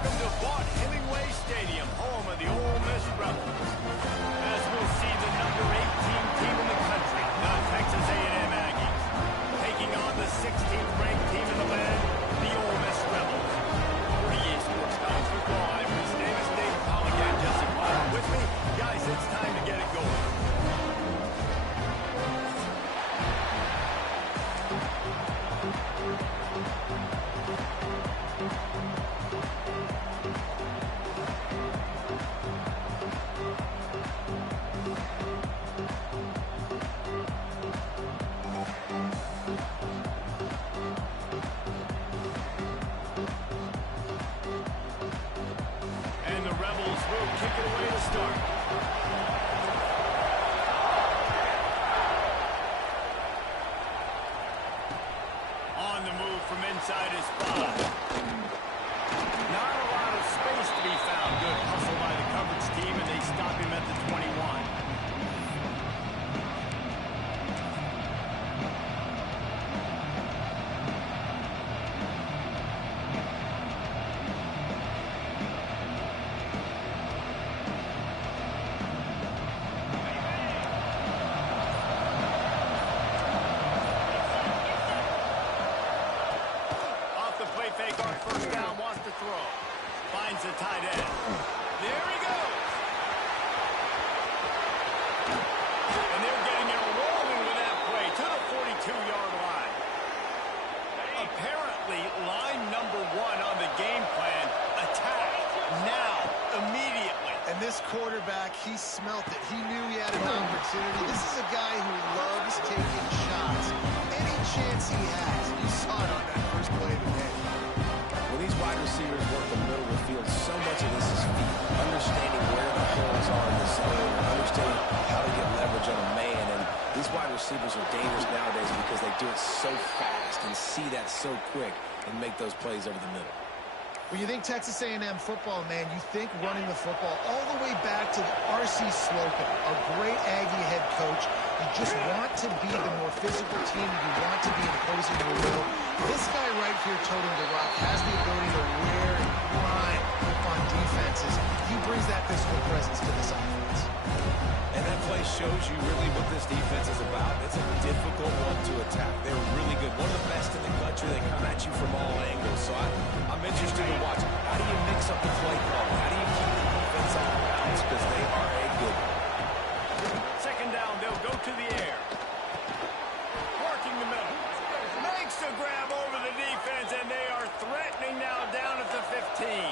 Welcome to Stadium, home of the Ole Miss Rebels. As we'll see the number 18 team in the country, the Texas A&M Aggies, taking on the 16th ranked team in the land, the Ole Miss Rebels. For EA Sports College Football, I'm Chris Davis, Dave Pollock, and Jesse Potter with me. Guys, it's time to get it going. Inside his spot. Not a lot of space to be found. Good hustle by the coverage team, and they stop him at the 21. Fake on first down, wants to throw. Finds the tight end. There he goes. And they're getting it rolling with that play to the 42-yard line. Apparently, line number 1 on the game plan, attack now, immediately. And this quarterback, he smelt it. He knew he had an opportunity. This is a guy who loves taking shots. Any chance he has, you saw it on that first play of the game. When these wide receivers work the middle of the field, so much of this is feet. Understanding where the holes are in the zone, and understanding how to get leverage on a man. And these wide receivers are dangerous nowadays because they do it so fast and see that so quick and make those plays over the middle. When you think Texas A&M football, man, you think running the football all the way back to R.C. Slocum, a great Aggie head coach. You just want to be the more physical team. You want to be imposing your will. This guy right here, toting the rock, has the ability to wear and grind on defenses. He brings that physical presence to this offense. And that play shows you really what this defense is about. It's a difficult one to attack. They're really good. One of the best in the country. They come at you from all angles. So I'm interested to watch. How do you mix up the play call? How do you keep the defense off balance? Because they are a good one. Second down, they'll go to the air. Working the middle. Makes a grab over the defense, and they are threatening now down at the 15.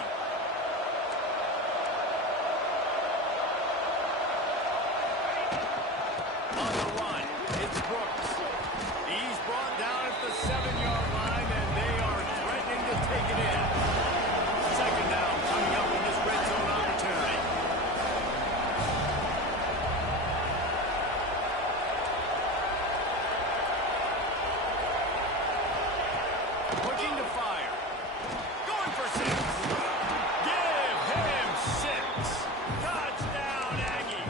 He's brought down at the 7-yard line, and they are threatening to take it in. Second down coming up in this red zone opportunity. Looking to fire. Going for 6. Give him 6. Touchdown, Aggie.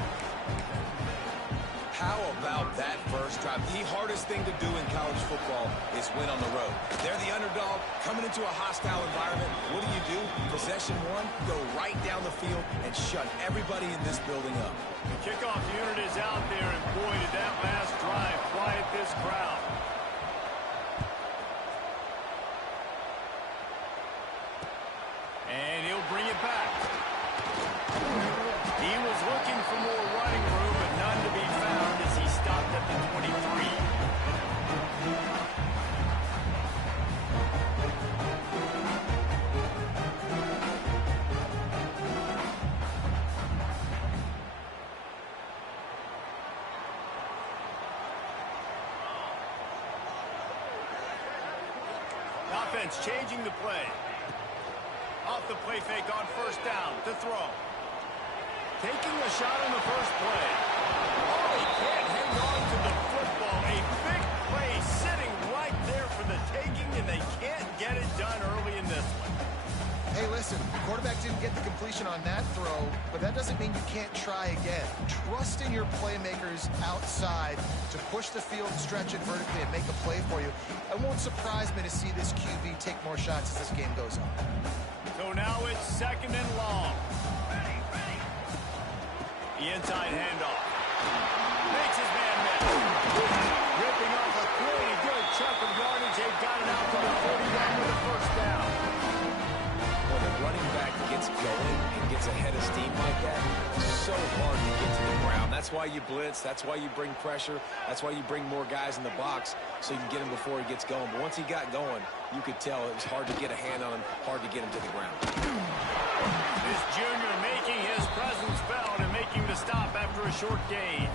How about that first drive? The hardest thing to do in college football is win on the road. They're the underdog, coming into a hostile environment. What do? Possession 1, go right down the field and shut everybody in this building up. The kickoff unit is out there, and boy, did that last drive quiet this crowd. And he'll bring it back. He was looking for more running room, but none to be found as he stopped at the 23. Offense changing the play. Off the play fake on first down to throw. Taking a shot on the first play. Oh, he can't hang on to the football. A big play sitting right there for the taking, and they can't get it done early in this one. Hey, listen. listen, the quarterback didn't get the completion on that throw, but that doesn't mean you can't try again. Trust in your playmakers outside to push the field, stretch it vertically, and make a play for you. It won't surprise me to see this QB take more shots as this game goes on. So now it's 2nd and long. The inside handoff. Makes his man miss. Ripping off a pretty good chunk of yardage. They've got it out to the 41 with a first down. When the running back gets going and gets ahead of steam like that, it's so hard to get to the ground. That's why you blitz. That's why you bring pressure. That's why you bring more guys in the box so you can get him before he gets going. But once he got going, you could tell it was hard to get a hand on him, hard to get him to the ground. This junior making his presence felt and making the stop after a short gain.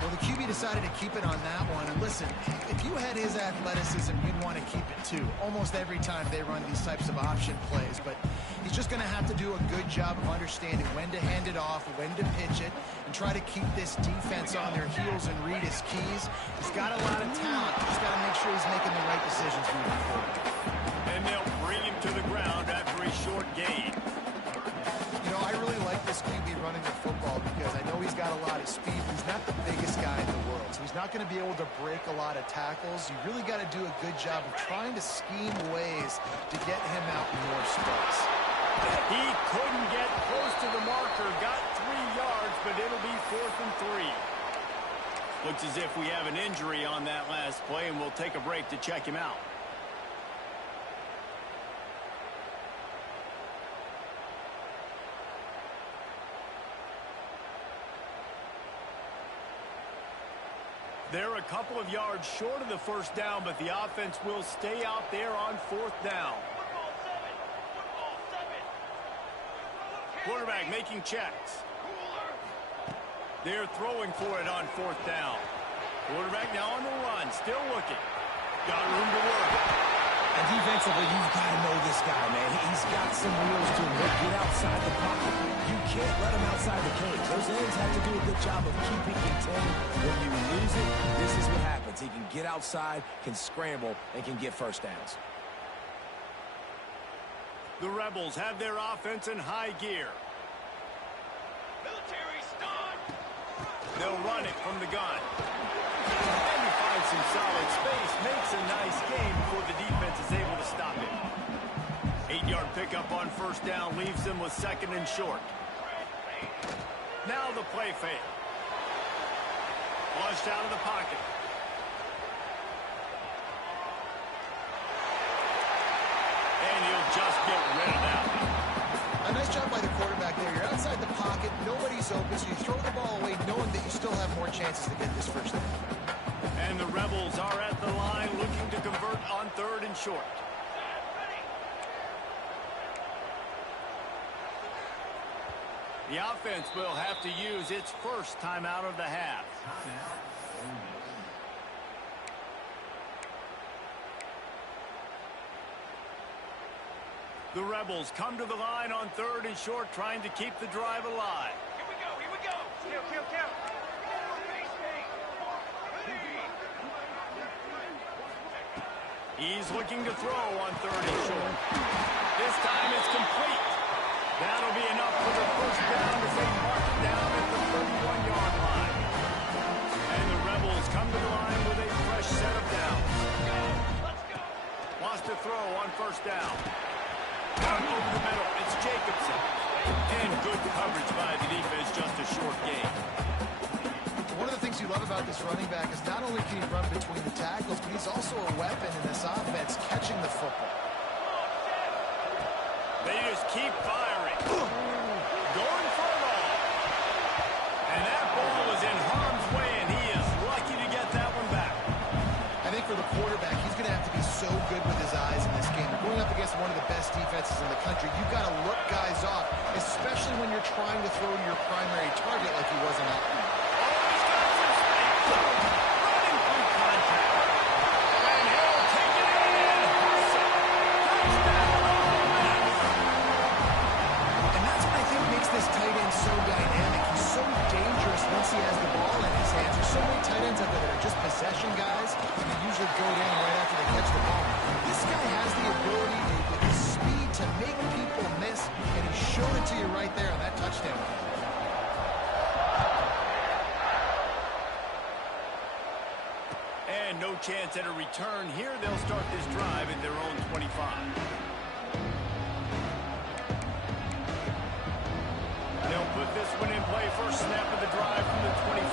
Well, the QB decided to keep it on that one. And listen, if you had his athleticism, you'd want to keep it too. Almost every time they run these types of option plays. But he's just going to have to do a good job of understanding when to hand it off, when to pitch it, and try to keep this defense on their heels and read his keys. He's got a lot of talent. He's got to make sure he's making the right decisions moving forward. And they'll bring him to the ground after a short gain. You know, I really like this QB running the football because I know he's got a lot of speed. He's not the biggest guy in the world, so he's not going to be able to break a lot of tackles. You really got to do a good job of trying to scheme ways to get him out in more space. He couldn't get close to the marker, got 3 yards, but it'll be 4th and 3. Looks as if we have an injury on that last play, and we'll take a break to check him out. They're a couple of yards short of the first down, but the offense will stay out there on 4th down. Quarterback making checks. They're throwing for it on 4th down. Quarterback now on the run, still looking. Got room to work. And defensively, you've got to know this guy, man. He's got some wheels to him. He'll get outside the pocket. You can't let him outside the cage. Those ends have to do a good job of keeping contained. When you lose it, this is what happens. He can get outside, can scramble, and can get first downs. The Rebels have their offense in high gear. Military stun. They'll run it from the gun. And he finds some solid space, makes a nice game before the defense is able to stop it. 8-yard pickup on first down leaves them with 2nd and short. Now the play fake. Flushed out of the pocket. And he'll just get rid of that one. A nice job by the quarterback there. You're outside the pocket, nobody's open, so you throw the ball away knowing that you still have more chances to get this first down. And the Rebels are at the line looking to convert on 3rd and short. The offense will have to use its first timeout of the half. The Rebels come to the line on 3rd and short, trying to keep the drive alive. Here we go, here we go. Kill. He's looking to throw on 3rd and short. This time it's complete. That'll be enough for the first down as they mark it down at the 31-yard line. And the Rebels come to the line with a fresh set of downs. Let's go. Wants to throw on first down. Out over the middle, it's Jacobson. And good coverage by the defense, just a short gain. One of the things you love about this running back is not only can he run between the tackles, but he's also a weapon in this offense, catching the football. They just keep firing. Going for it all. And that ball was in harm's way, and he is lucky to get that one back. I think for the quarterback, he's going to have to be so good with his eyes in this game. Going up against one of the best defenses in the country, you've got to look guys off, especially when you're trying to throw to your primary target like he was in that game. Always got some space. Running through contact. And he'll take it in. Touchdown, Ole Miss. And that's what I think makes this tight end so dynamic. He's so dangerous once he has the ball in his hands. There's so many tight ends out there that are just possession guys, and they usually go down right after they catch the ball. This guy has the ability, with his speed, to make people miss it to you right there on that touchdown. And no chance at a return here. They'll start this drive at their own 25. They'll put this one in play. First snap of the drive from the 25.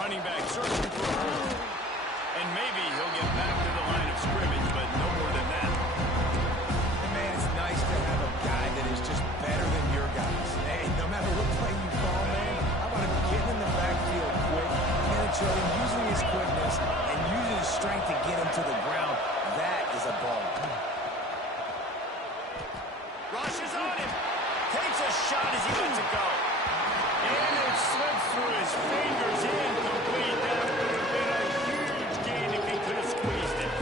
Running back searching for a hole. And maybe he'll get back to the line of scrimmage, but no more than that. And man, it's nice to have a guy that is just better than your guys. Hey, no matter what play you call, man, how about him getting in the backfield quick, penetrating, using his quickness, and using his strength to get him to the ground. That is a ball. Rushes on him. Takes a shot as he lets it go. And it slips through his fingers. Incomplete. That would have been a huge gain if he could have squeezed it.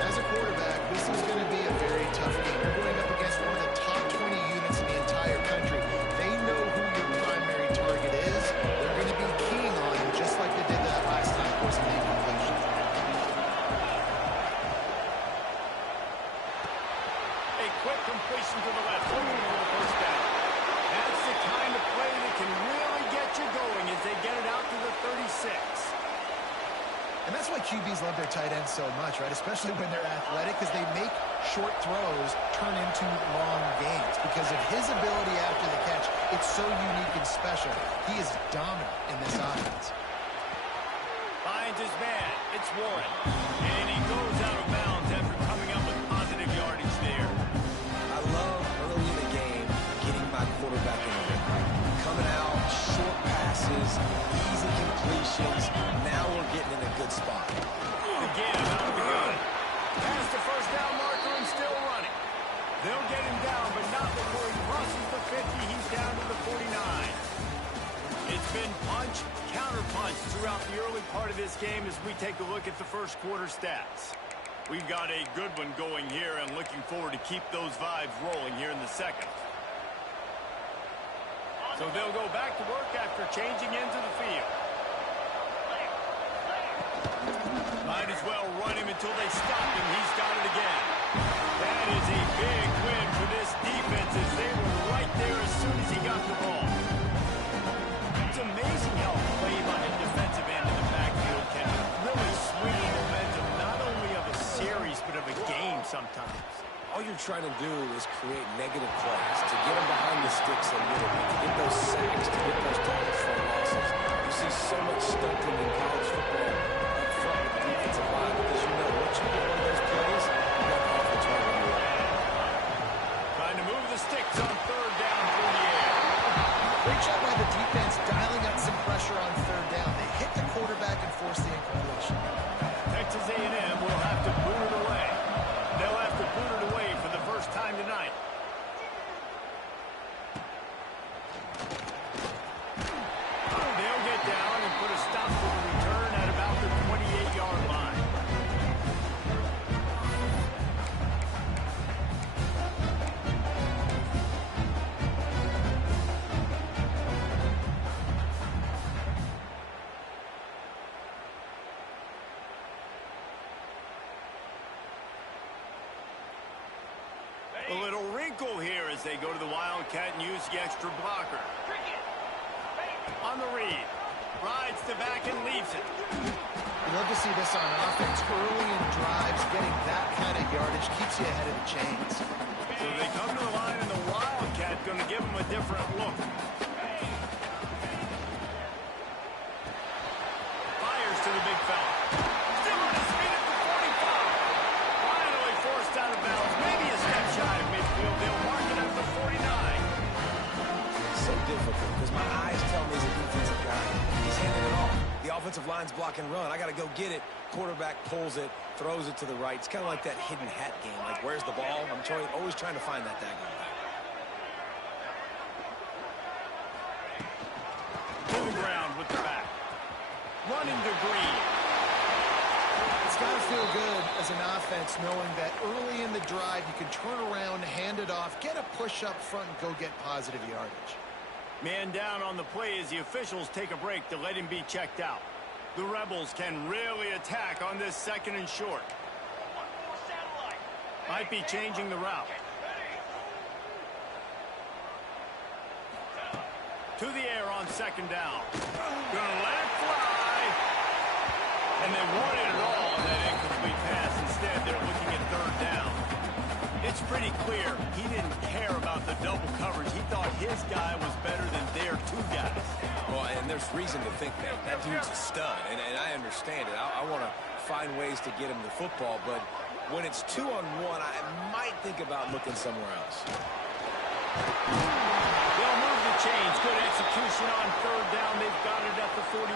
As a quarterback, this is going to be a very tough game. You're going up against one of the top 20 units in the entire country. They know who your primary target is. They're going to be keying on him just like they did that last time, forcing the incompletion. A quick completion to the left, looking for the first down. That's the kind of play that can really get you going as they get it out to the 36. And that's why QBs love their tight ends so much, right? Especially when they're athletic, because they make short throws turn into long gains. Because of his ability after the catch, it's so unique and special. He is dominant in this offense. Finds his man. It's Warren. And he goes out of bounds after coming up with positive yardage there. I love early in the game getting my quarterback in the ring, right? Coming out, short passes, easy completions. Now we're getting in a good spot. Again, out of the gun. Past the first down marker and still running. They'll get him down, but not before he crosses the 50. He's down to the 49. It's been punch, counter-punch throughout the early part of this game as we take a look at the first quarter stats. We've got a good one going here and looking forward to keep those vibes rolling here in the second. So they'll go back to work after changing into the field. Might as well run him until they stop him. He's got it again. That is a big win for this defense as they were right there as soon as he got the ball. It's amazing how a play by a defensive end in the backfield can really swing the momentum not only of a series but of a game sometimes. All you're trying to do is create negative plays, to get them behind the sticks a little bit, to get those sacks, to get those tackles for losses. You see so much stunting in college football up front with the defensive line because you know once you get one of those plays, you got the offense right where you are. Trying to move the sticks on third down through the air. Great job by the defense dialing up some pressure on third down. They hit the quarterback and force the incompletion. Texas A&M will have to boot it away. They'll have to boot it away for the first time tonight. They'll get down and put a stop to the return at about the 28-yard line. A little wrinkle here as they go to the Wildcat and use the extra blocker. On the read. Rides the back and leaves it. You love to see this on offense. Early in drives, getting that kind of yardage keeps you ahead of the chains. So they come to the line and the Wildcat going to give them a different look. Fires to the big fella. Still on his feet at the 45. Finally forced out of bounds. Maybe a step shy of midfield. They'll mark it at the 49. So difficult because my eyes tell me he's a defensive guy. He's handing it off. The offensive line's block and run. I got to go get it. Quarterback pulls it, throws it to the right. It's kind of like that hidden hat game. Like, where's the ball? I'm always trying to find that daggone thing. To the ground with the back. Running to Green. It's got to feel good as an offense knowing that early in the drive you can turn around, hand it off, get a push up front, and go get positive yardage. Man down on the play as the officials take a break to let him be checked out. The Rebels can really attack on this second and short. Might be changing the route. To the air on second down. Gonna let it fly. And they wanted it all on that incomplete pass. Instead, they're looking at third down. It's pretty clear he didn't care about the double coverage. He thought his guy was better than their two guys. Well, and there's reason to think that. That dude's a stud, and I understand it. I want to find ways to get him the football, but when it's 2-on-1, I might think about looking somewhere else. They'll move the chains. Good execution on third down. They've got it at the 41.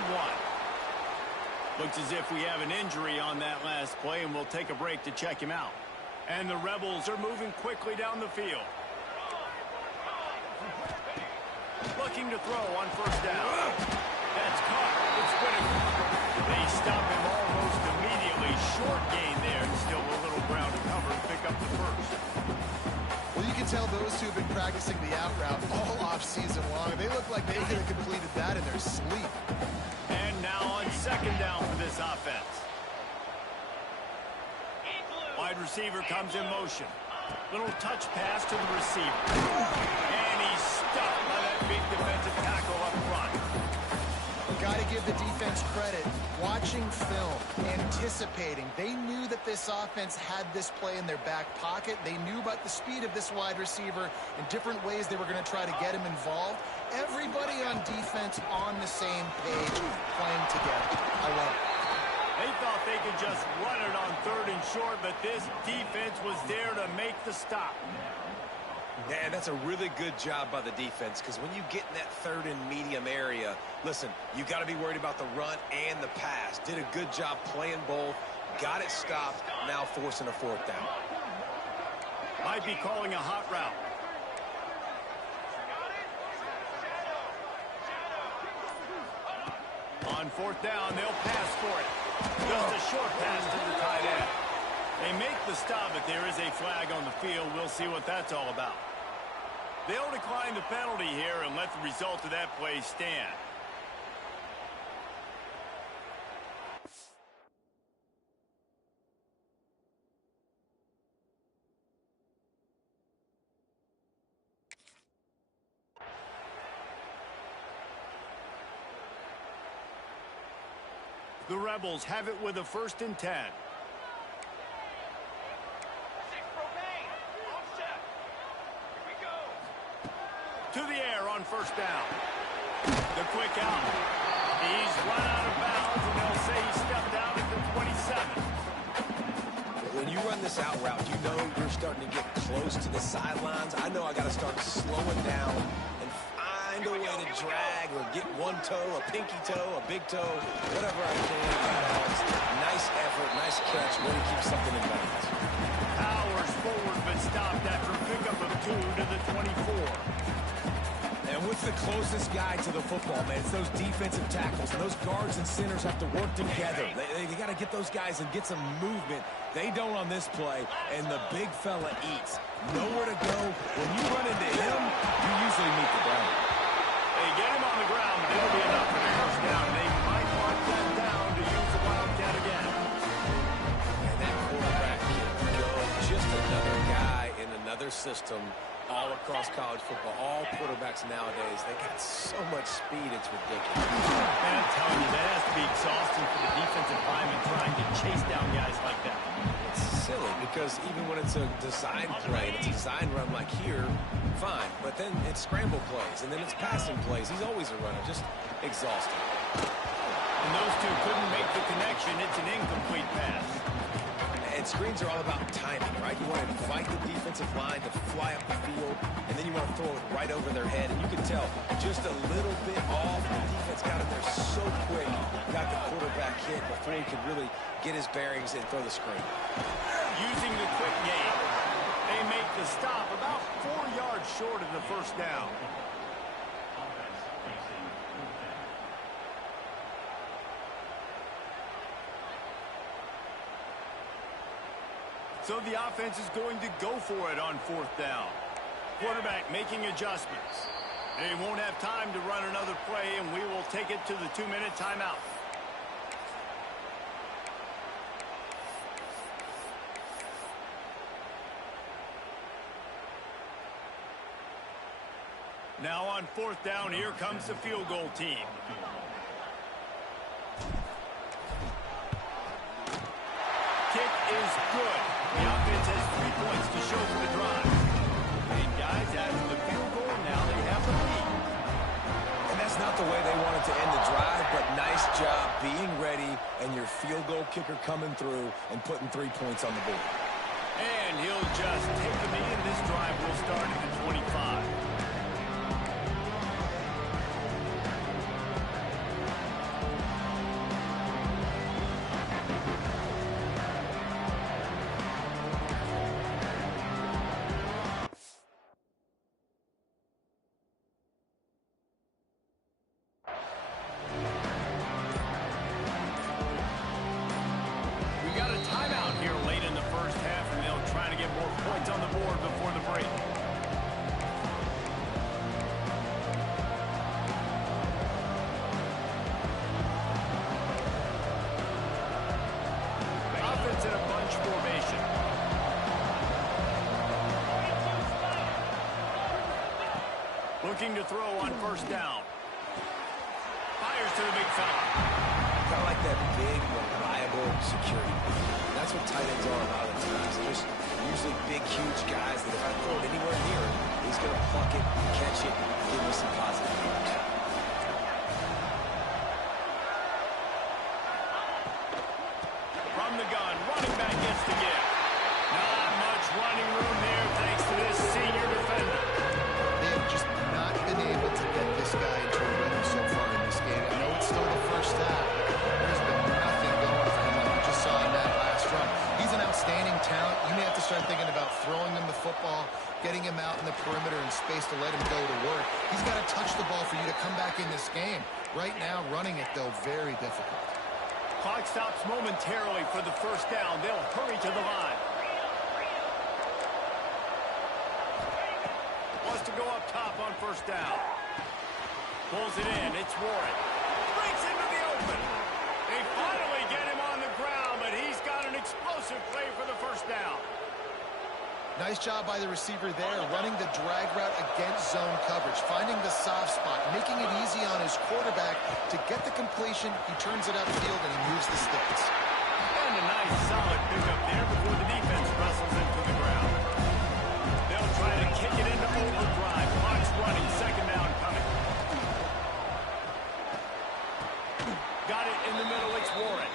Looks as if we have an injury on that last play, and we'll take a break to check him out. And the Rebels are moving quickly down the field. Looking to throw on first down. That's caught. It's Whitaker. They stop him almost immediately. Short gain there. Still a little ground to cover and pick up the first. Well, you can tell those two have been practicing the out route all off-season long. They look like they could have completed that in their sleep. And now on second down for this offense. Wide receiver comes in motion. Little touch pass to the receiver. And he's stuck by that big defensive tackle up front. Got to give the defense credit. Watching film, anticipating. They knew that this offense had this play in their back pocket. They knew about the speed of this wide receiver and different ways they were going to try to get him involved. Everybody on defense on the same page, playing together. I love it. They thought they could just run it on third and short, but this defense was there to make the stop. Man, that's a really good job by the defense, because when you get in that third and medium area, listen, you got to be worried about the run and the pass. Did a good job playing both, got it stopped, now forcing a fourth down. Might be calling a hot route. On fourth down, they'll pass for it. Just a short pass to the tight end. They make the stop, but there is a flag on the field. We'll see what that's all about. They'll decline the penalty here and let the result of that play stand. The Rebels have it with a 1st and 10. To the air on first down. The quick out. He's run out of bounds, and they'll say he stepped out at the 27. When you run this out route, you know you're starting to get close to the sidelines. I know I got to start slowing down and find a way to drag or get one toe, a pinky toe, a big toe, whatever I can. Nice effort, nice catch, way to keep something in bounds. Powers forward, but stopped after a pickup of 2 to the 24. And with the closest guy to the football, man, it's those defensive tackles. And those guards and centers have to work together. They got to get those guys and get some movement. They don't on this play, and the big fella eats. Nowhere to go. When you run into him, you usually meet the ground. They get him on the ground, but it'll be enough for the first down. They might mark that down to use the Wildcat again. And that quarterback can go. Just another guy in another system. All across college football, all quarterbacks nowadays, they got so much speed, it's ridiculous. Man, I'm telling you, that has to be exhausting for the defensive lineman trying to chase down guys like that. It's silly, because even when it's a design play, it's a design run like here, fine. But then it's scramble plays, and then it's passing plays. He's always a runner, just exhausting. And those two couldn't make the connection. It's an incomplete pass. And screens are all about timing, right? You want to invite the defensive line to fly up the field, and then you want to throw it right over their head. And you can tell just a little bit off. The defense got him there so quick, got the quarterback hit before he could really get his bearings and throw the screen. Using the quick game, they make the stop about 4 yards short of the first down. So the offense is going to go for it on fourth down. Quarterback making adjustments. They won't have time to run another play, and we will take it to the 2-minute timeout. Now on 4th down, here comes the field goal team. Kick is good. The offense has 3 points to show for the drive. And guys, after the field goal, now they have the lead. And that's not the way they wanted to end the drive, but nice job being ready and your field goal kicker coming through and putting 3 points on the board. And he'll just take the knee, and this drive will start at the 25. Looking to throw on 1st down. Fires to the big fella. Kind of like that big, reliable security. That's what tight ends are a lot of the times. They're just usually big, huge guys that if I throw it anywhere near him, he's going to pluck it, catch it, and give me some positive yards. From the gun, running back gets the gift. Not much running room there thanks to this senior defender. Just not been able to get this guy into a rhythm so far in this game. I know it's still the first half, but there's been nothing going for him like we just saw in that last run. He's an outstanding talent. You may have to start thinking about throwing him the football, getting him out in the perimeter in space to let him go to work. He's got to touch the ball for you to come back in this game. Right now, running it, though, very difficult. Clock stops momentarily for the 1st down. They'll hurry to the line. To go up top on 1st down. Pulls it in. It's Warren. Breaks into the open. They finally get him on the ground, but he's got an explosive play for the 1st down. Nice job by the receiver there, running the drag route against zone coverage, finding the soft spot, making it easy on his quarterback to get the completion. He turns it upfield, and he moves the sticks. And a nice solid pickup there before the defense wrestles into the ground. They'll try to kick it into overdrive. Clock's running. 2nd down coming. Got it in the middle. It's Warren.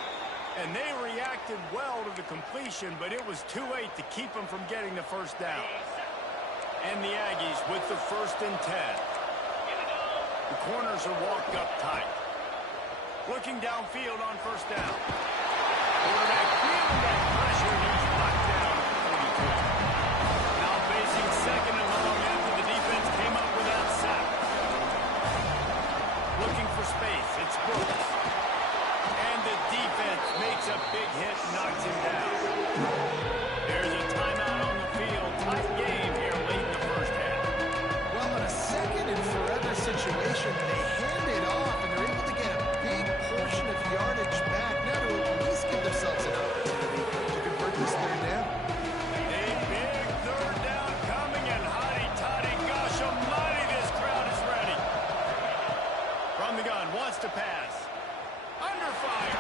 And they reacted well to the completion, but it was too late to keep them from getting the 1st down. And the Aggies with the 1st and 10. The corners are walked up tight. Looking downfield on 1st down. Quarterback feeling that pressure, and he's knocked down at the 42. Now facing 2nd and long after the defense came up with that sack. Looking for space. It's Brooks. And the defense makes a big hit, knocks him down. There's a timeout on the field. Tight game here late in the 1st half. Well, in a 2nd and forever situation, they hand it off, and they're able to get a big portion of yardage back. Now to at least give themselves an opportunity to convert this 3rd down. A big 3rd down coming, and hotty-toddy, gosh almighty, this crowd is ready. From the gun, wants to pass. Under fire.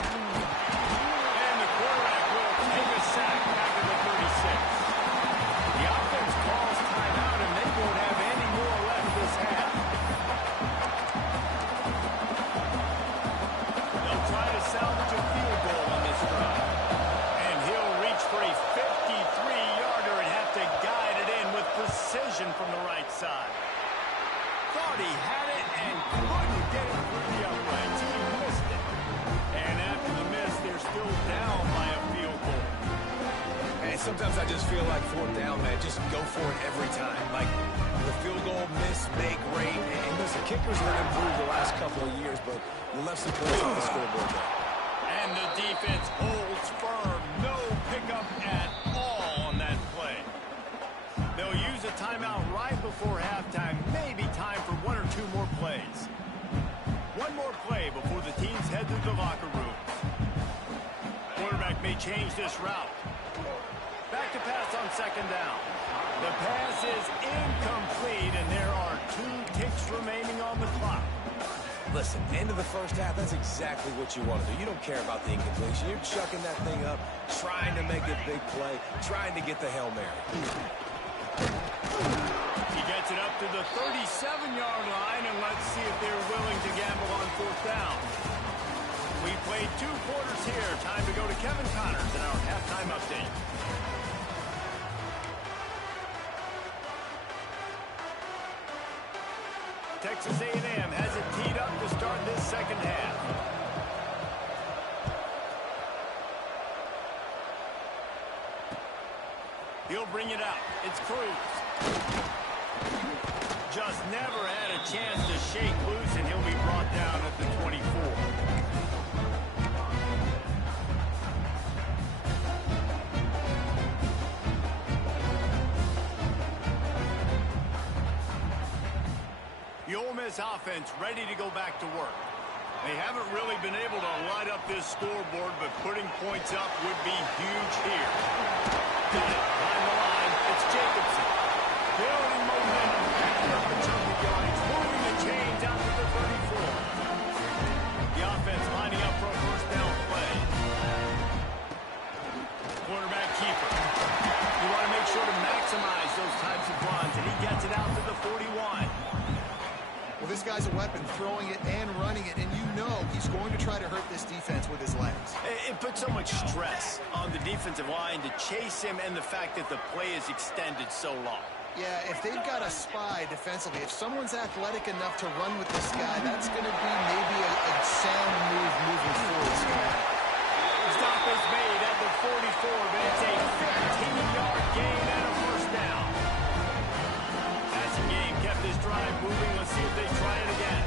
And the quarterback will take a sack back to the 36. The offense calls timeout, and they won't have any more left this half. They'll try to salvage a field goal on this drive. And he'll reach for a 53-yarder and have to guide it in with precision from the right side. Thought he had it and couldn't get it through the uprights. He missed it. And after the miss, they're still down by a field goal. And sometimes I just feel like 4th down, man, just go for it every time. Like the field goal, miss, make, rate. And listen, kickers have improved the last couple of years, but you left some points on the scoreboard there. And the defense holds firm. No pickup at all on that play. They'll use a timeout right before halftime. Maybe time for 1 or 2 more plays. One more play before the teams head to the locker rooms. Quarterback may change this route. Back to pass on 2nd down. The pass is incomplete, and there are 2 ticks remaining on the clock. Listen, end of the first half, that's exactly what you want to do. You don't care about the incompletion. You're chucking that thing up, trying to make a big play, trying to get the Hail Mary. He gets it up to the 37-yard line, and let's see if they're willing to gamble on 4th down. We played 2 quarters here. Time to go to Kevin Connors in our halftime update. Texas A&M has it teed up to start this second half. He'll bring it out. It's Cruz. Just never had a chance to shake loose, and he'll be brought down at the 24. The Ole Miss offense ready to go back to work. They haven't really been able to light up this scoreboard, but putting points up would be huge here. Got it. Behind the line, it's Jacobson. Building momentum, picking up a chunk of yards, moving the chains out to the 34. The offense lining up for a first down play. Quarterback keeper. You want to make sure to maximize those types of runs, and he gets it out to the 41. Well, this guy's a weapon, throwing it and running it, and you know he's going to try to hurt this defense with his legs. It puts so much stress on the defensive line to chase him and the fact that the play is extended so long. Yeah, if they've got a spy defensively, if someone's athletic enough to run with this guy, that's going to be maybe a sound move moving forward. Stop is made at the 44, but it's a 15-yard gain and a first down. Passing game kept this drive moving. Let's see if they try it again.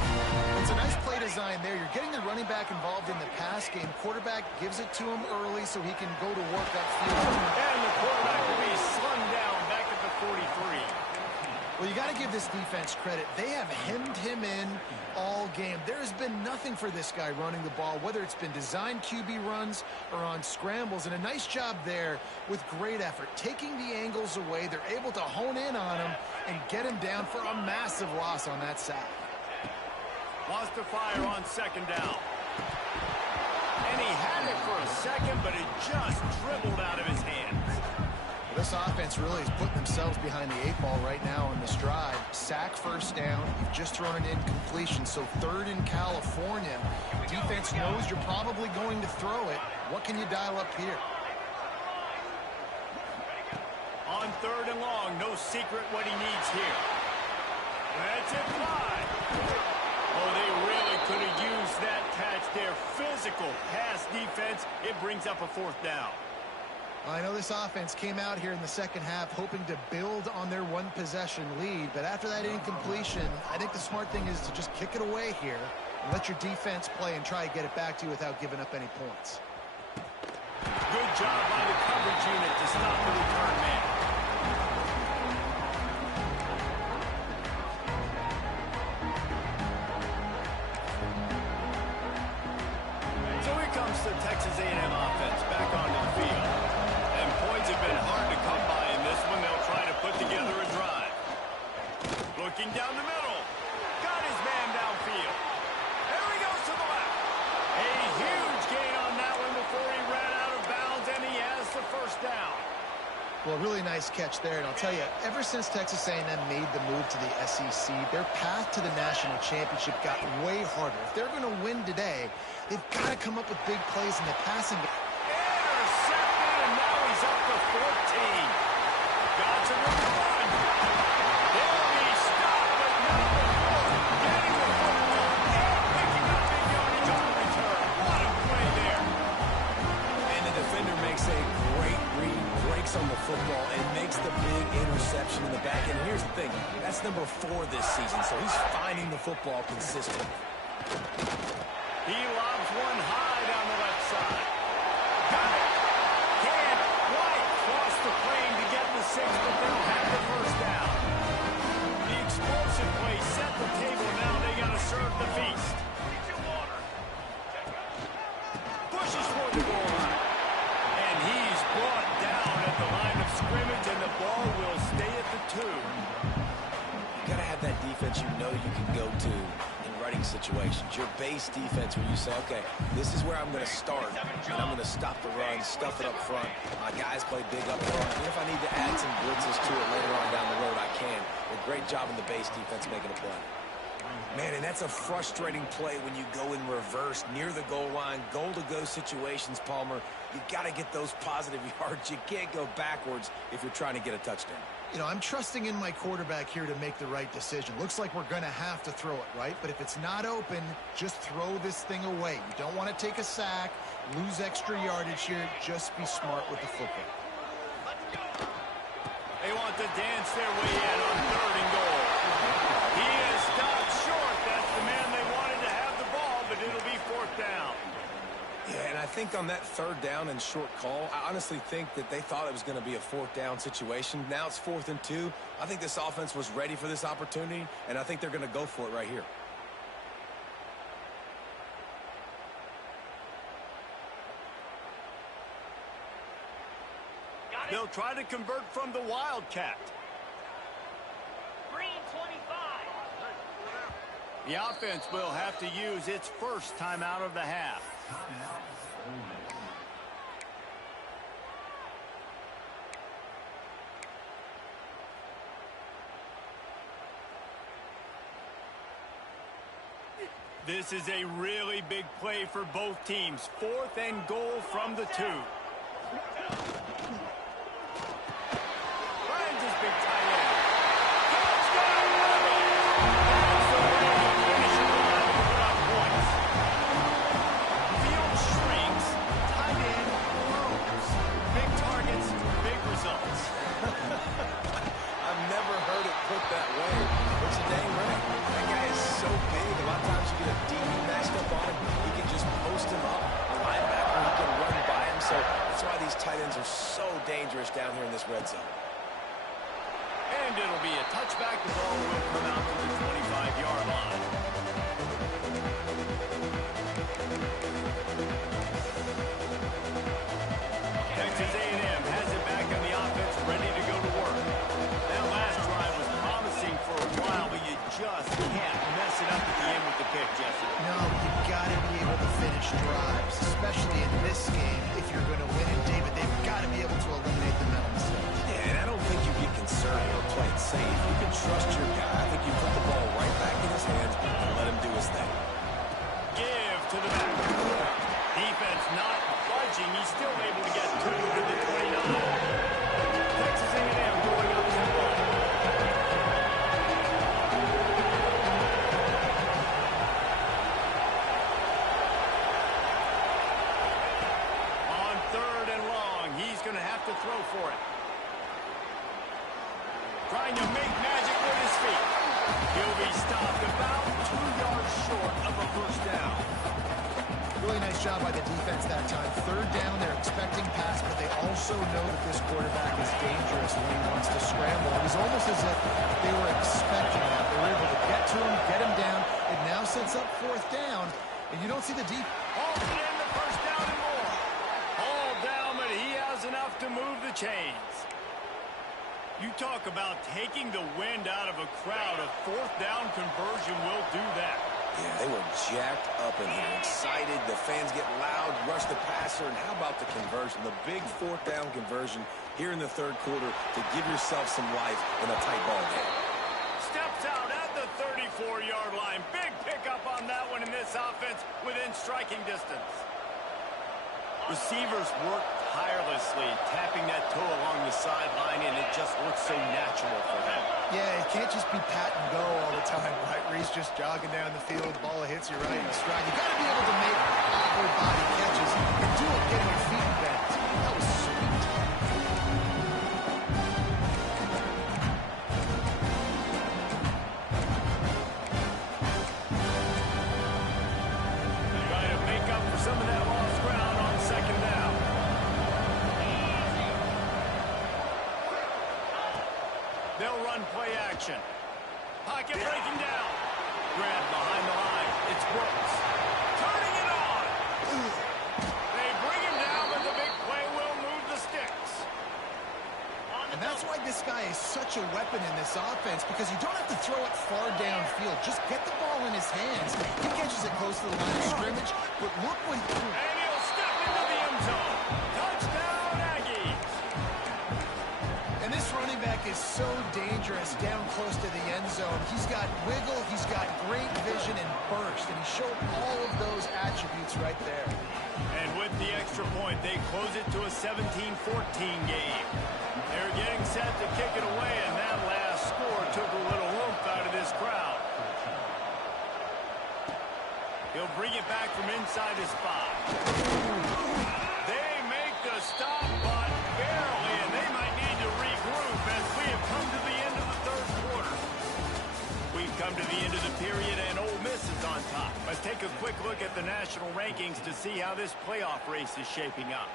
It's a nice play design there. You're getting the running back involved in the pass game. Quarterback gives it to him early so he can go to work upfield. And the quarterback will be slung down back at the 43. Well, you got to give this defense credit. They have hemmed him in all game. There has been nothing for this guy running the ball, whether it's been designed QB runs or on scrambles, and a nice job there with great effort. Taking the angles away, they're able to hone in on him and get him down for a massive loss on that sack. Wants to fire on second down. And he had it for a second, but it just dribbled out of his hands. This offense really is putting themselves behind the 8 ball right now on this drive. Sack first down. You've just thrown an incompletion, so 3rd in California. Defense knows you're probably going to throw it. What can you dial up here? On 3rd and long, no secret what he needs here. That's it, fly. Oh, they really could have used that catch there. Physical pass defense. It brings up a 4th down. I know this offense came out here in the second half hoping to build on their 1-possession lead, but after that incompletion, I think the smart thing is to just kick it away here and let your defense play and try to get it back to you without giving up any points. Good job by the coverage unit to stop the return man. So here comes the Texas A&M offense back onto the field. And points have been hard to come by in this one. They'll try to put together a drive. Looking down the middle. Got his man downfield. There he goes to the left. A huge gain on that one before he ran out of bounds, and he has the first down. Well, really nice catch there, and I'll tell you, ever since Texas A&M made the move to the SEC, their path to the national championship got way harder. If they're going to win today, they've got to come up with big plays in the passing game. Intercepted, and now he's up to 14. Got to run. They'll be stopped, but no. Getting the football and picking up big yardage on the return. What a play there. And the defender makes a great read, breaks on the football, and makes the big interception in the back. And here's the thing, that's number 4 this season, so he's finding the football consistently. He lobs one high down the left side. Got it. Can't quite cross the plane to get the 6, but they'll have the first down. The explosive play set the table. Now they got to serve the feast. Pushes for the goal line. And he's brought down at the line of scrimmage, and the ball will stay at situations. Your base defense where you say, okay, this is where I'm going to start, and I'm going to stop the run, stuff it up front. My guys play big up front. And if I need to add some blitzes to it later on down the road, I can. A great job in the base defense making a play. Man, and that's a frustrating play when you go in reverse near the goal line, goal-to-go situations, Palmer. You got to get those positive yards. You can't go backwards if you're trying to get a touchdown. You know, I'm trusting in my quarterback here to make the right decision. Looks like we're going to have to throw it, right? But if it's not open, just throw this thing away. You don't want to take a sack, lose extra yardage here. Just be smart with the football. They want to dance their way in on 3rd and goal. He is stopped short. That's the man they wanted to have the ball, but it'll be 4th down. Yeah, and I think on that 3rd down and short call, I honestly think that they thought it was going to be a 4th down situation. Now it's 4th and 2. I think this offense was ready for this opportunity, and I think they're going to go for it right here. They'll try to convert from the Wildcat. Green 25. The offense will have to use its first timeout of the half. This is a really big play for both teams. 4th and goal from the 2. Finds his big tight end. Touchdown, Murray! That's the way to finish it line to put up points. Field shrinks, tight end grows. Big targets, big results. I've never heard it put that way. But you're dang right. That guy is so big. A lot of times you get a DB matched up on him. He can just post him up. A linebacker, he can run by him. So that's why these tight ends are so dangerous down here in this red zone. And it'll be a touchback. The ball will come out to the 25-yard line. Texas A&M has it back on the offense, ready to go to work. That last drive was promising for a while, but you just can't mess it up at the end with the pick, Jesse. No, you got to be able to finish drives, especially in this game. If you're going to win it, David, they've got to be able to eliminate the mental mistakes. Yeah, and I don't think you get concerned or play it safe. You can trust your guy. I think you put the ball right back in his hands and let him do his thing. Give to the back. Defense not budging. He's still able to get 2 to the 29. Texas A&M going up 2-1. On 3rd and long, he's going to have to throw for it. Trying to make magic with his feet. He'll be stopped about 2 yards short of a 1st down. Really nice job by the defense that time. 3rd down, they're expecting pass, but they also know that this quarterback is dangerous when he wants to scramble. It was almost as if they were expecting that. They were able to get to him, get him down. It now sets up 4th down, and you don't see the deep. Halted in the 1st down and more. All down, but he has enough to move the chains. You talk about taking the wind out of a crowd. A 4th down conversion will do that. Yeah, they were jacked up in here, excited. The fans get loud, rush the passer, and how about the conversion? The big 4th down conversion here in the 3rd quarter to give yourself some life in a tight ball game. Steps out at the 34-yard line. Big pickup on that one in this offense within striking distance. Receivers work tirelessly, tapping that toe along the sideline, and it just looks so natural for them. Yeah, it can't just be pat and go all the time, right? Where he's just jogging down the field, ball hits you right in stride. You got to be able to make awkward body catches and do it getting your feet bent. That was sweet. Trying to make up for some of that lost ground on 2nd down. They'll run play action. Pocket breaking down. Grab behind the line. It's Brooks. Turning it on. They bring him down, but the big play will move the sticks. And that's That's why this guy is such a weapon in this offense, because you don't have to throw it far downfield. Just get the ball in his hands. He catches it close to the line of scrimmage, but look what he... And he'll step into the end zone. Touchdown, Aggies. And this running back is so dangerous down close to the end zone. He's got wiggle, he's got great vision and burst, and he showed all of those attributes right there. And with the extra point, they close it to a 17-14 game. They're getting set to kick it away, and that last score took a little oomph out of this crowd. He'll bring it back from inside his spot. They make the stop, but barely, and they might need to regroup as we have come to the end of the third quarter. We've come to the end of the period, and Ole Miss is on top. Let's take a quick look at the national rankings to see how this playoff race is shaping up.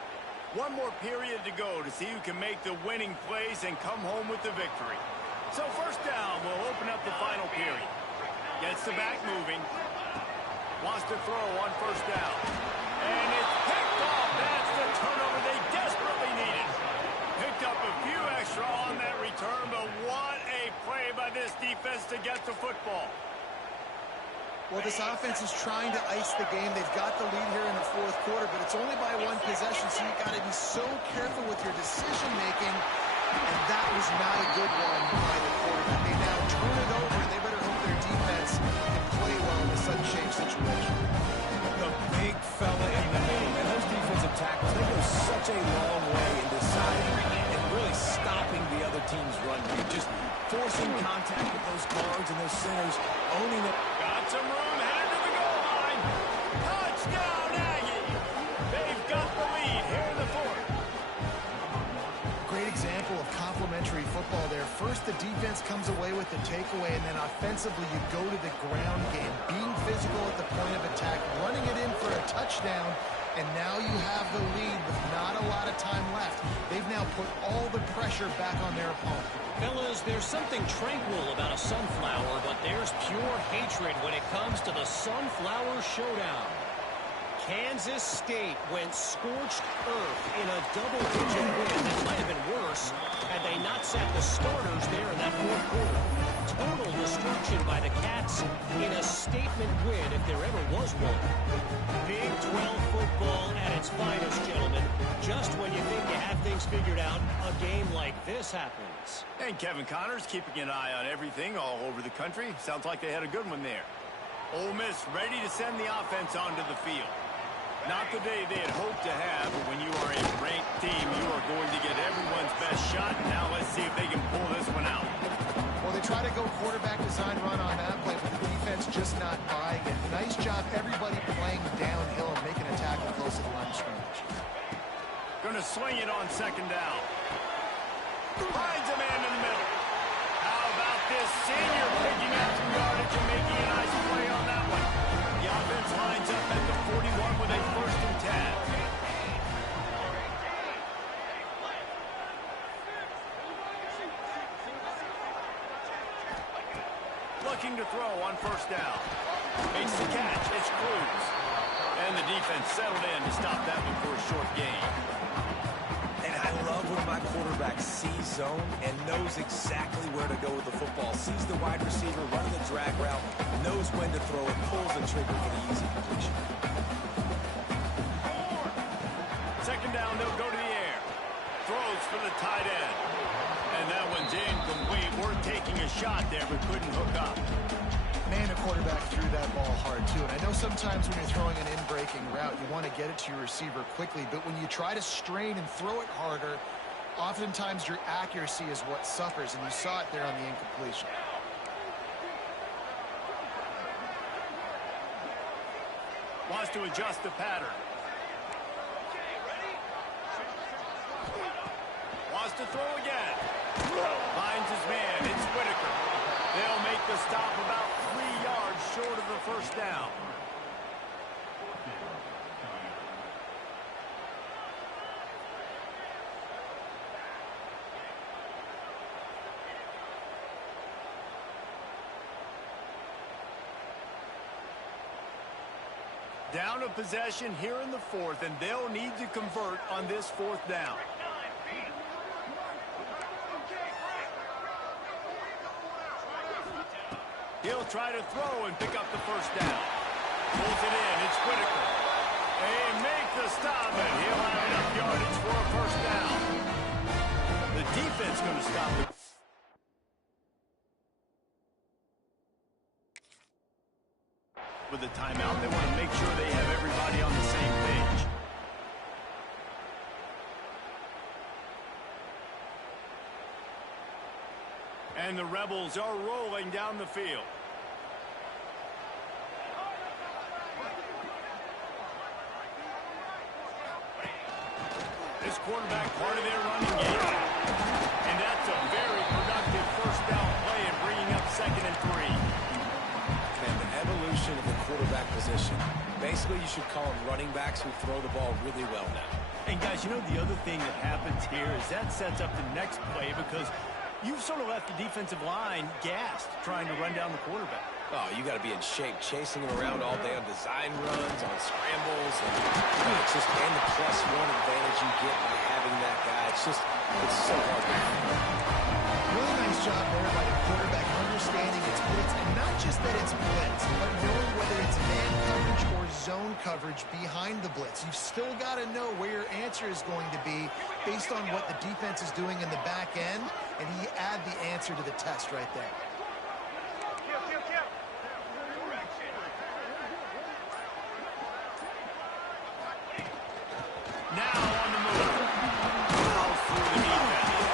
One more period to go to see who can make the winning plays and come home with the victory. So first down, we'll open up the final period. Gets the back moving. Wants to throw on first down. And it's picked off. That's the turnover they desperately needed. Picked up a few extra on that return, but what a play by this defense to get the football. Well, this offense is trying to ice the game. They've got the lead here in the fourth quarter, but it's only by one possession, so you've got to be so careful with your decision-making, and that was not a good one by the quarterback. They now turn it over, and they better hope their defense can play well in a sudden change situation. The big fella in the middle, and those defensive tackles, they go such a long way in deciding and really stopping the other team's run game. Just forcing contact with those guards and those centers, owning it. Got some room, headed to the goal line. Touchdown, Aggie! They've got the lead here in the fourth. Great example of complementary football there. First, the defense comes away with the takeaway, and then offensively, you go to the ground game, being physical at the point of attack, running it in for a touchdown, and now you have the lead with not a lot of time left. They've now put all the pressure back on their opponent. Fellas, there's something tranquil about a sunflower, but there's pure hatred when it comes to the Sunflower Showdown. Kansas State went scorched earth in a double-digit win that might have been worse had they not sat the starters there in that fourth quarter. Total destruction by the Cats in a statement win if there ever was one. Big 12 football at its finest, gentlemen. Just when you think you have things figured out, a game like this happens. And Kevin Connors keeping an eye on everything all over the country. Sounds like they had a good one there. Ole Miss ready to send the offense onto the field. Not the day they had hoped to have, but when you are a ranked team, you are going to get everyone's best shot. Now let's see if they can pull this one out. Well, they try to go quarterback design run on that play, but the defense just not buying it. Nice job, everybody playing downhill and making a tackle close to the line of scrimmage. Going to swing it on second down. Finds a man in the middle. How about this senior picking up some yardage and making a nice play on that one? The offense lines up at the 41 with a first and 10. Looking to throw on first down. Makes the catch. It's Cruz. And the defense settled in to stop that one for a short gain. And I love when my quarterback sees zone and knows exactly where to go with the football. Sees the wide receiver running the drag route, knows when to throw it, pulls the trigger for the easy completion. Second down, they'll go to the air. Throws for the tight end. And that one's incomplete. We're taking a shot there, but couldn't hook up. Man, the quarterback threw that ball hard, too. And I know sometimes when you're throwing an in-breaking route, you want to get it to your receiver quickly. But when you try to strain and throw it harder, oftentimes your accuracy is what suffers. And you saw it there on the incompletion. Wants to adjust the pattern. Wants to throw again. Finds his man. It's Whitaker. They'll make the stop about 3 yards short of the first down. Down a possession here in the fourth, and they'll need to convert on this fourth down. He'll try to throw and pick up the first down. Pulls it in. It's Whitaker. They make the stop, and he'll have enough yardage for a first down. The defense going to stop it. With a timeout, they want to make sure they have everybody on the same page. And the Rebels are rolling down the field. This quarterback part of their running game. And that's a very productive first down play and bringing up 2nd and 3. And the evolution of the quarterback position. Basically, you should call them running backs who throw the ball really well now. And guys, you know the other thing that happens here is that sets up the next play because you've sort of left the defensive line gassed trying to run down the quarterback. Oh, you got to be in shape, chasing him around all day on design runs, on scrambles, and it's just and the +1 advantage you get by having that guy. It's so hard to do. Really nice job there by the quarterback, understanding it's blitz, and not just that it's blitz, but knowing whether it's man coverage or zone coverage behind the blitz. You've still got to know where your answer is going to be based on what the defense is doing in the back end, and he add the answer to the test right there. Now on the move. Falls through the defense.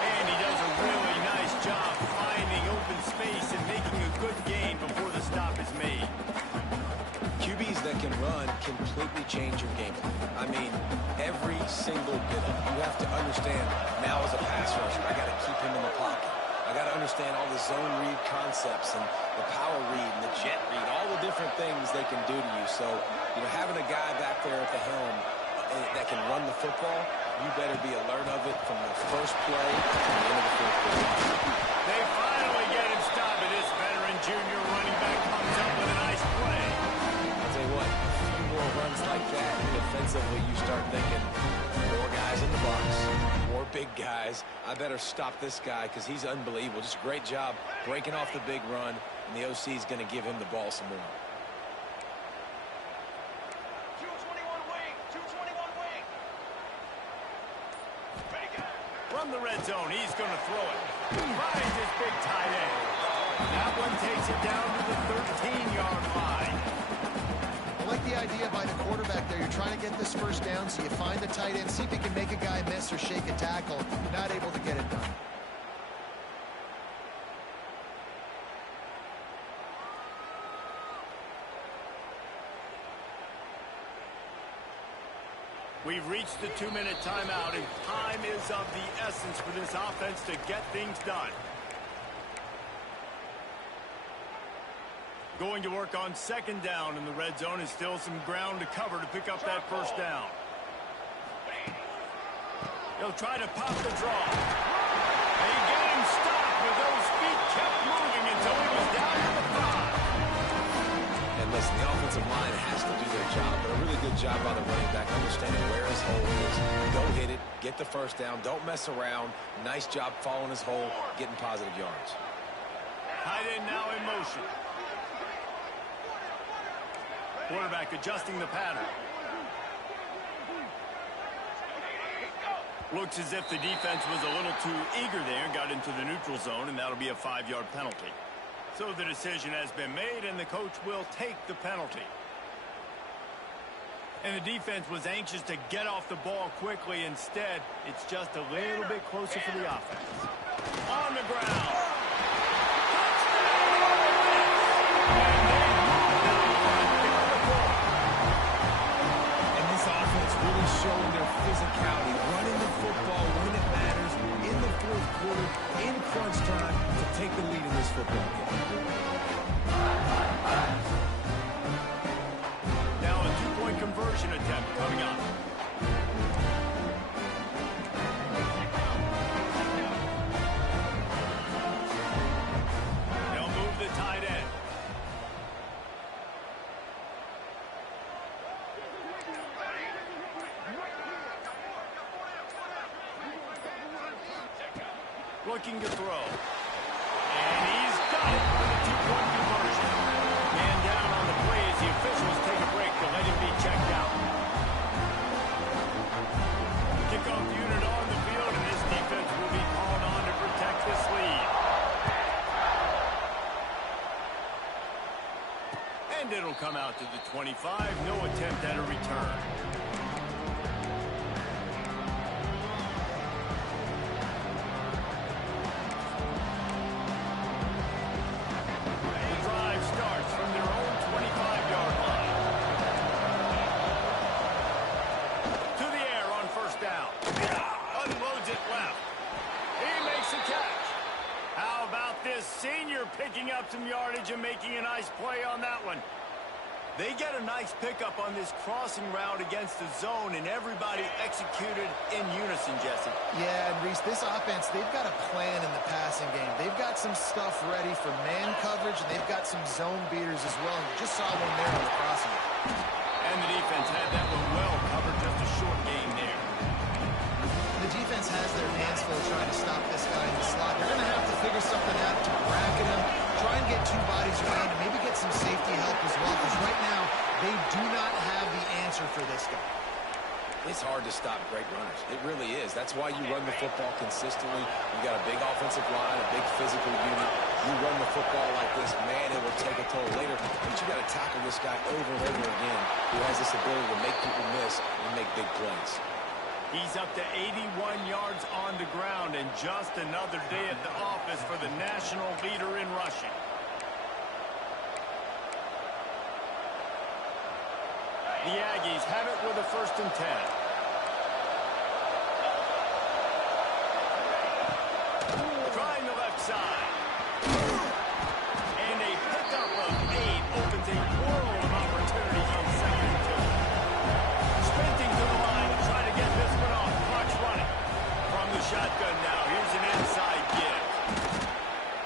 And he does a really nice job finding open space and making a good gain before the stop is made. QBs that can run completely change your game plan. I mean, every single bit of it. You have to understand, now as a pass rusher, I got to keep him in the pocket. I got to understand all the zone read concepts and the power read and the jet read, all the different things they can do to you. So, having a guy back there at the helm that can run the football, you better be alert of it from the first play to the end of the 4th quarter. They finally get him stopped, and this veteran junior running back comes up with a nice play. I'll tell you what, a few more runs like that, and defensively you start thinking, more guys in the box, more big guys. I better stop this guy because he's unbelievable. Just a great job breaking off the big run, and the OC is going to give him the ball some more. From the red zone, he's going to throw it. Finds his big tight end. That one takes it down to the 13-yard line. I like the idea by the quarterback there. You're trying to get this first down, so you find the tight end, see if he can make a guy miss or shake a tackle. Not able to get it done. We've reached the 2-minute timeout, and time is of the essence for this offense to get things done. Going to work on 2nd down in the red zone, is still some ground to cover to pick up that first down. He'll try to pop the draw. They get him stopped, but those feet kept moving until he was down to the 5. And listen, the offensive line has to do their job, but a really good job by the running back, understanding where his hole is. Go hit it, get the first down, don't mess around. Nice job following his hole, getting positive yards. Tight end now in motion. Quarterback adjusting the pattern. Looks as if the defense was a little too eager there and got into the neutral zone, and that'll be a 5-yard penalty. So the decision has been made, and the coach will take the penalty. And the defense was anxious to get off the ball quickly. Instead, it's just a little bit closer for the offense. On the ground. And this offense really showing their physicality, running the football when it matters, in the 4th quarter, in crunch time, to take the lead in this football game. Now a 2-point conversion attempt coming up. They'll move the tight end. Looking to throw. And he's got it for the 2 two-point conversion. Man down on the play as the officials take a break to let him be checked out. Kickoff unit on the field, and this defense will be called on to protect this lead. And it'll come out to the 25. No attempt at a return. The drive starts from their own 25-yard line. To the air on first down. Unloads it left. He makes the catch. How about this senior picking up some yardage and making a nice play on that one? They get a nice pickup on this crossing route against the zone, and everybody executed in unison, Jesse. Yeah, and Reese, this offense, they've got a plan in the passing game. They've got some stuff ready for man coverage, and they've got some zone beaters as well. You just saw one there on the crossing. And the defense had that one well covered, just a short gain there. The defense has their hands full trying to stop this guy in the slot. They're going to have to figure something out to bracket him, try and get two bodies around, and maybe get some safety help as well, because right now they do not have the answer for this guy. It's hard to stop great runners. It really is. That's why you run the football consistently. You got a big offensive line, a big physical unit. You run the football like this, man, it will take a toll later. But you got to tackle this guy over and over again, who has this ability to make people miss and make big plays. He's up to 81 yards on the ground, and just another day at the office for the national leader in rushing. The Aggies have it with a 1st and 10. Trying the left side. And a pickup of 8 opens a world of opportunities on 2nd and 2. Sprinting to the line to try to get this one off. Clock's running. From the shotgun now, here's an inside give.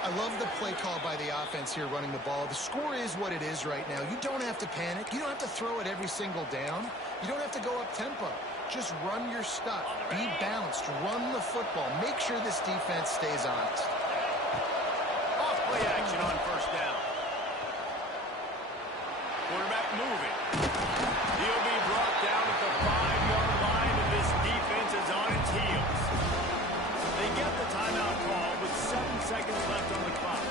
I love the play call by the offense here running the ball. The score is what it is right now. You don't have to panic. You don't have to throw it every single down. You don't have to go up tempo. Just run your stuff. Be balanced. Run the football. Make sure this defense stays honest. Off play action on 1st down. Quarterback moving. He'll be brought down at the 5-yard line, and this defense is on its heels. They get the timeout call with 7 seconds left on the clock.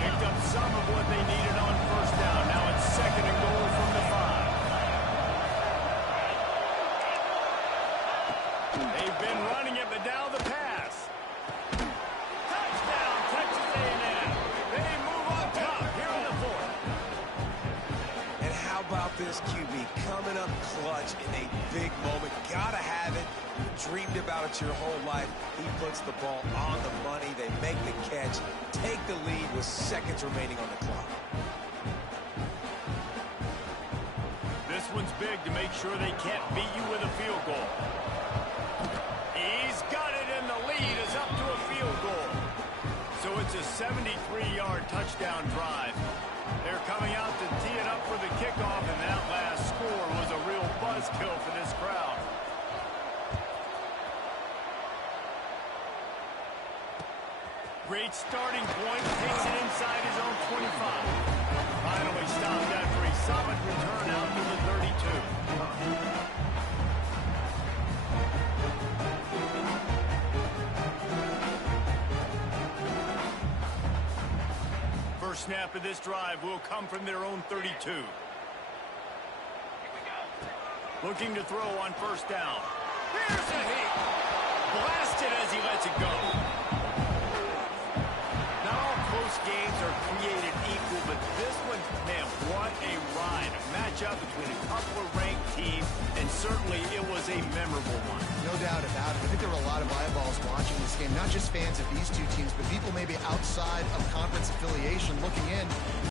Picked up some of what they needed on 1st down. Now it's 2nd and goal from the 5. They've been running it, but now the pass. Touchdown, Texas A&M. They move on top here in the 4th. And how about this QB coming up clutch in a big moment? Gotta have it. You dreamed about it your whole life. He puts the ball on the money. They make the catch, take the lead with seconds remaining on the clock. This one's big to make sure they can't beat you with a field goal. He's got it, and the lead is up to a field goal. So it's a 73-yard touchdown drive. They're coming out to tee it up for the kickoff, and that last score was a real buzzkill for this crowd. Great starting point, takes it inside his own 25. Finally stopped after a solid return out to the 32. First snap of this drive will come from their own 32. Looking to throw on 1st down. Here's a hit. Blasted as he lets it go. Not all close games are created equal, but this one, man, what a ride. A matchup between a couple of ranked teams, and certainly it was a memorable one. No doubt about it. I think there were a lot of eyeballs watching this game, not just fans of these two teams, but people maybe outside of conference affiliation looking in.